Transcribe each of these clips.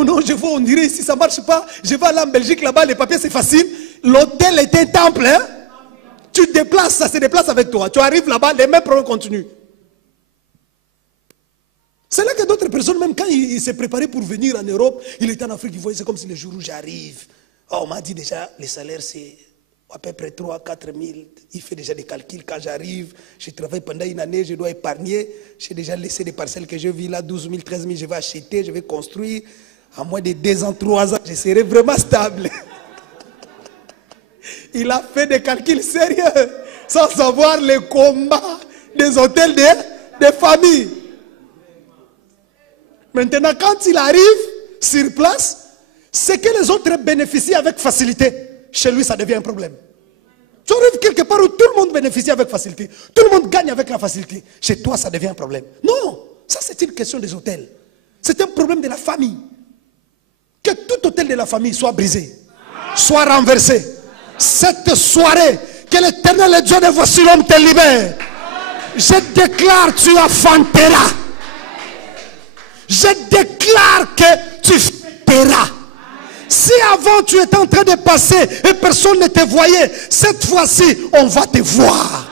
Oh non, je vois, on dirait ici, ça ne marche pas. Je vais aller en Belgique, là-bas, les papiers, c'est facile. L'hôtel est un temple. Hein? Tu te déplaces, ça se déplace avec toi. Tu arrives là-bas, les mêmes problèmes continuent. C'est là que d'autres personnes, même quand il s'est préparé pour venir en Europe, il était en Afrique, il voyait, c'est comme si le jour où j'arrive. Oh, on m'a dit déjà, les salaires, c'est à peu près 3 000 à 4 000. Il fait déjà des calculs quand j'arrive. Je travaille pendant une année, je dois épargner. J'ai déjà laissé des parcelles que je vis là, 12 000, 13 000, je vais acheter, je vais construire. À moins de 2 ans, 3 ans, je serai vraiment stable. Il a fait des calculs sérieux, sans savoir les combats des hôtels des familles. Maintenant, quand il arrive sur place, c'est que les autres bénéficient avec facilité. Chez lui, ça devient un problème. Tu arrives quelque part où tout le monde bénéficie avec facilité. Tout le monde gagne avec la facilité. Chez toi, ça devient un problème. Non, ça c'est une question des hôtels. C'est un problème de la famille. Que tout hôtel de la famille soit brisé, soit renversé. Cette soirée, que l'Éternel Dieu de voici l'homme te libère. Je déclare, tu enfanteras. Je déclare que tu fêteras. Si avant tu étais en train de passer et personne ne te voyait, cette fois-ci, on va te voir.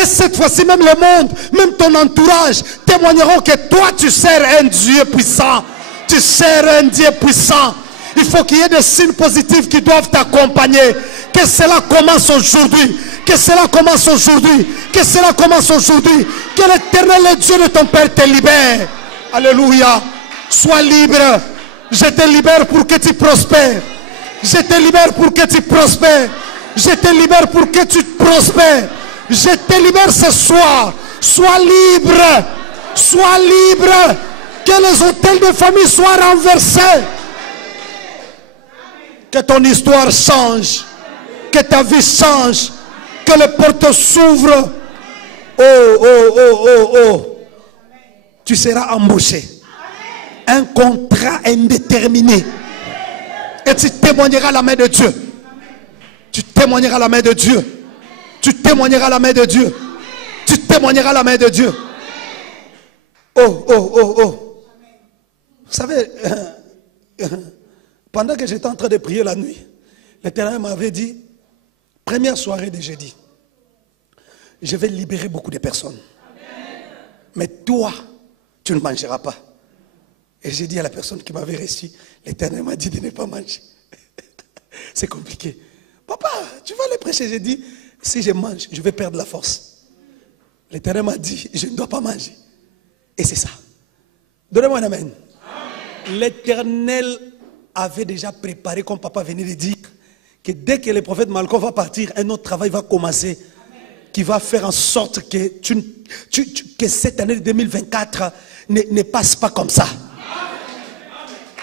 Et cette fois-ci, même le monde, même ton entourage témoigneront que toi, tu sers un Dieu puissant. Tu sers un Dieu puissant. Il faut qu'il y ait des signes positifs qui doivent t'accompagner. Que cela commence aujourd'hui. Que cela commence aujourd'hui. Que cela commence aujourd'hui. Que l'Éternel Dieu de ton Père te libère. Alléluia. Sois libre. Je te libère pour que tu prospères. Je te libère pour que tu prospères. Je te libère pour que tu prospères. Je te libère ce soir. Sois libre. Sois libre. Que les hôtels de famille soient renversés. Que ton histoire change. Que ta vie change. Que les portes s'ouvrent. Oh, oh, oh, oh, oh. Tu seras embauché. Un contrat indéterminé. Et tu témoigneras la main de Dieu. Tu témoigneras la main de Dieu. Tu témoigneras la main de Dieu. Tu témoigneras la main de Dieu. Oh, oh, oh, oh. Vous savez, pendant que j'étais en train de prier la nuit, l'Éternel m'avait dit, première soirée de jeudi, je vais libérer beaucoup de personnes. Mais toi, tu ne mangeras pas. Et j'ai dit à la personne qui m'avait reçu, l'Éternel m'a dit de ne pas manger. C'est compliqué. Papa, tu vas aller prêcher. J'ai dit, si je mange, je vais perdre la force. L'Éternel m'a dit, je ne dois pas manger. Et c'est ça. Donnez-moi un amen. L'Éternel avait déjà préparé, comme papa venait de dire, que dès que le prophète Malcolm va partir, un autre travail va commencer, qui va faire en sorte que, que cette année 2024 ne passe pas comme ça.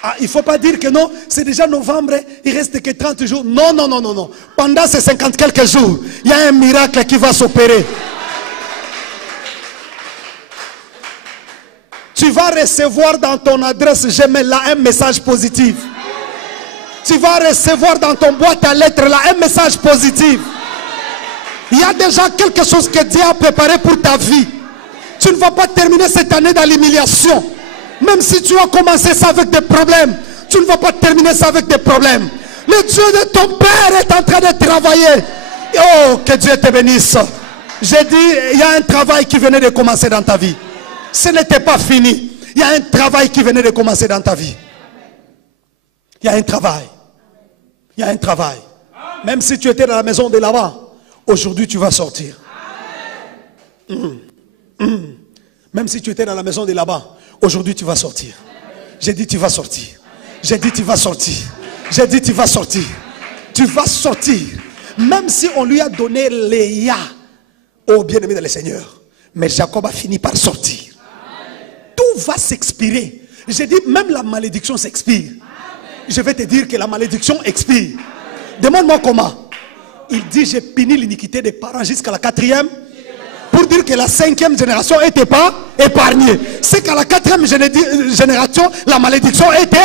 Ah, il ne faut pas dire que non, c'est déjà novembre, il reste que 30 jours. Non, non, non, non, non. Pendant ces 50 quelques jours, il y a un miracle qui va s'opérer. Tu vas recevoir dans ton adresse Gmail là un message positif. Tu vas recevoir dans ton boîte à lettres là un message positif. Il y a déjà quelque chose que Dieu a préparé pour ta vie. Tu ne vas pas terminer cette année dans l'humiliation. Même si tu as commencé ça avec des problèmes, tu ne vas pas terminer ça avec des problèmes. Le Dieu de ton Père est en train de travailler. Oh, que Dieu te bénisse. J'ai dit, il y a un travail qui venait de commencer dans ta vie. Ce n'était pas fini. Il y a un travail qui venait de commencer dans ta vie. Il y a un travail. Il y a un travail. Même si tu étais dans la maison de là-bas, aujourd'hui tu vas sortir. Même si tu étais dans la maison de là-bas, aujourd'hui tu vas sortir. J'ai dit tu vas sortir. J'ai dit tu vas sortir. J'ai dit tu vas sortir. Tu vas sortir. Même si on lui a donné Léa au bien-aimé dans le Seigneur. Mais Jacob a fini par sortir. Tout va s'expirer. J'ai dit même la malédiction s'expire. Je vais te dire que la malédiction expire. Demande-moi comment. Il dit j'ai puni l'iniquité des parents jusqu'à la 4e. Pour dire que la 5e génération n'était pas épargnée. C'est qu'à la 4e génération, la malédiction était.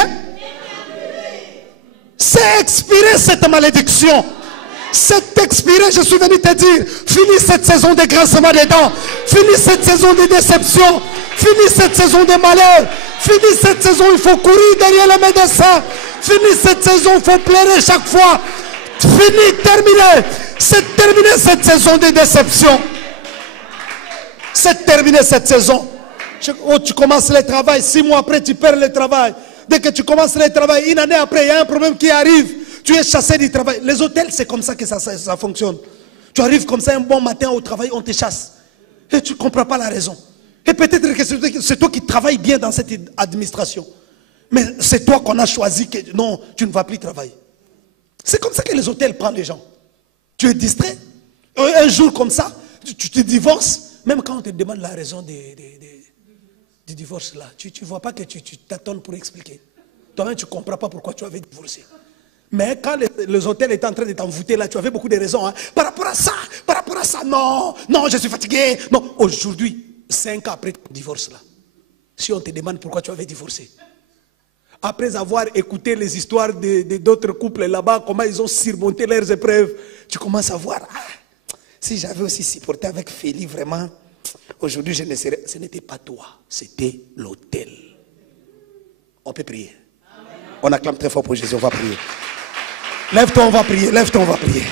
C'est expiré cette malédiction. C'est expiré, je suis venu te dire. Finis cette saison de grincement des dents. Finis cette saison de déception. Finis cette saison de malheur. Fini cette saison, il faut courir derrière les médecins. Fini cette saison, il faut pleurer chaque fois. Fini, terminé. C'est terminé cette saison de déception. C'est terminé cette saison. Oh, tu commences le travail, 6 mois après, tu perds le travail. Dès que tu commences le travail, une année après, il y a un problème qui arrive. Tu es chassé du travail. Les hôtels, c'est comme ça que ça fonctionne. Tu arrives comme ça un bon matin au travail, on te chasse. Et tu ne comprends pas la raison. Et peut-être que c'est toi qui travailles bien dans cette administration. Mais c'est toi qu'on a choisi que non, tu ne vas plus travailler. C'est comme ça que les hôtels prennent les gens. Tu es distrait. Un jour comme ça, tu te divorces. Même quand on te demande la raison du divorce là, tu ne vois pas que tu t'attends pour expliquer. Toi-même, tu ne comprends pas pourquoi tu avais divorcé. Mais quand les hôtels étaient en train de t'envoûter là, tu avais beaucoup de raisons. Hein. Par rapport à ça, non, je suis fatigué. Non, aujourd'hui, 5 ans après ton divorce là, si on te demande pourquoi tu avais divorcé, après avoir écouté les histoires d'autres couples là-bas, comment ils ont surmonté leurs épreuves, tu commences à voir, si j'avais aussi supporté avec Félix, vraiment, aujourd'hui ce n'était pas toi, c'était l'hôtel. On peut prier. Amen. On acclame très fort pour Jésus, on va prier. Lève-toi, on va prier, lève-toi, on va prier.